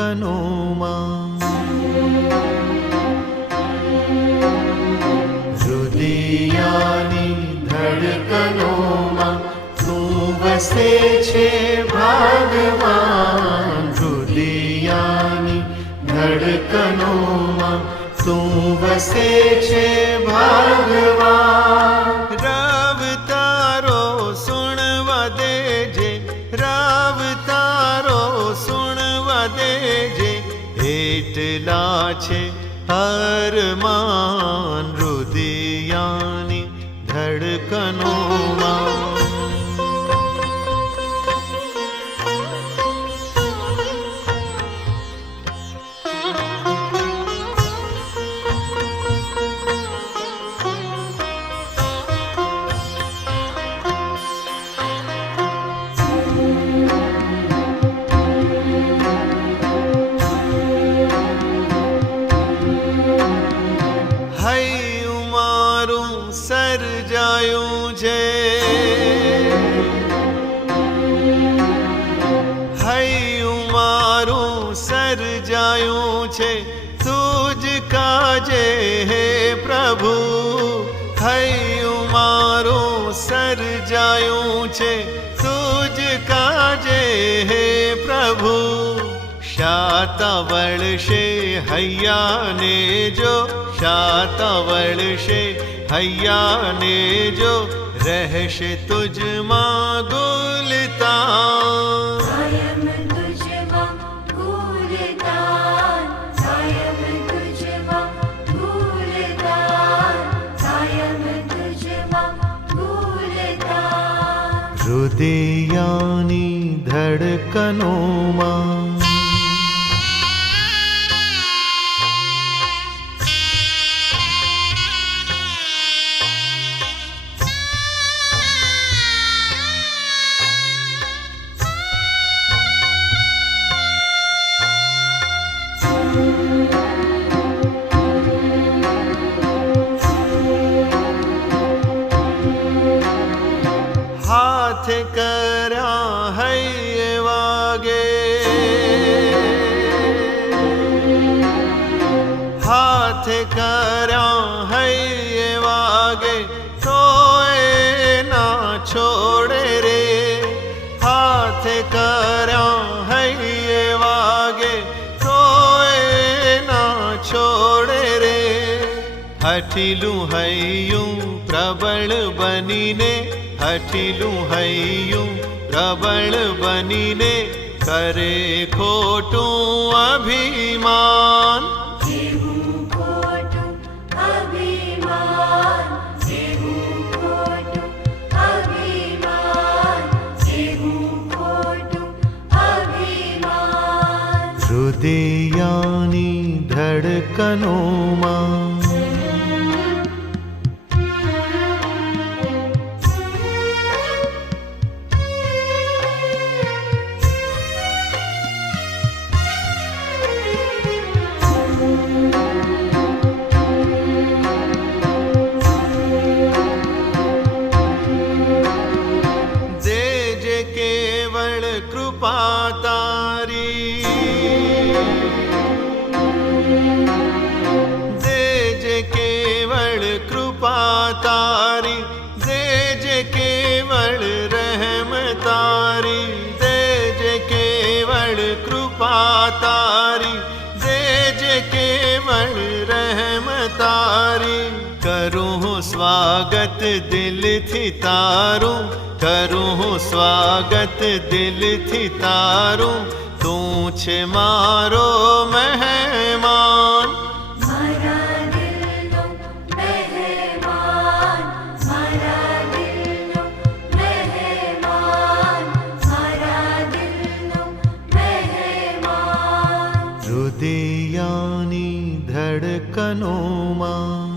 ધડકનોમાં હૃદયાની ધડકનોમાં તું વસે છે ભગવાન. હૃદયાની ધડકનોમાં તું વસે છે ભગવાન. રવ તારો સુણવા દેજે, રવ તારો સુણવા દેજે, એટલા છે અરમાન હૃદયાની ધડકનોમાં. હૈયું મારું સર્જાયું છે, હૈયું મારું સર્જાયું છે તુજ કાજે હે પ્રભુ. હૈયું મારું સર્જાયું છે તુજ કાજે હે પ્રભુ. શાતા વળશે હૈયાને જો, શાતા વળશે હૈયાને જો, રહેશે તુજમાં ગુલતાન. કાયમ તુજમાં ગુલતાન, કાયમ તુજમાં ગુલતાન, કાયમ તુજમાં ગુલતાન. હૃદયાની ધડકનોમાં હાથ કર્યા હૈયે વાગે, હાથ કર્યા હૈયે વાગે તોય ના છોડે રે. હાથ કર્યા હૈયે વાગે તોય ના છોડે રે. હઠીલું હૈયું પ્રબળ બનીને, હઠીલું હૈયું પ્રબળ બનીને કરે ખોટું અભિમાન. જેવું ખોટું અભિમાન, જેવું ખોટું અભિમાન, જેવું ખોટું અભિમાન. હૃદયાની ધડકનોમાં દેજે કેવળ કૃપા તારી, દેજે કેવળ કૃપા તારી, દેજે કેવળ રહેમ તારી, દેજે કેવળ કૃપા તારી, દેજે કેવળ રહેમ તારી. કરું હું સ્વાગત દિલથી તારું, કરું હું સ્વાગત દિલથી તારું, તું છે મારો મહેમાન. મારા દિલનો મહેમાન, મારા દિલનો મહેમાન, મારા દિલનો મહેમાન. હૃદયાની ધડકનોમાં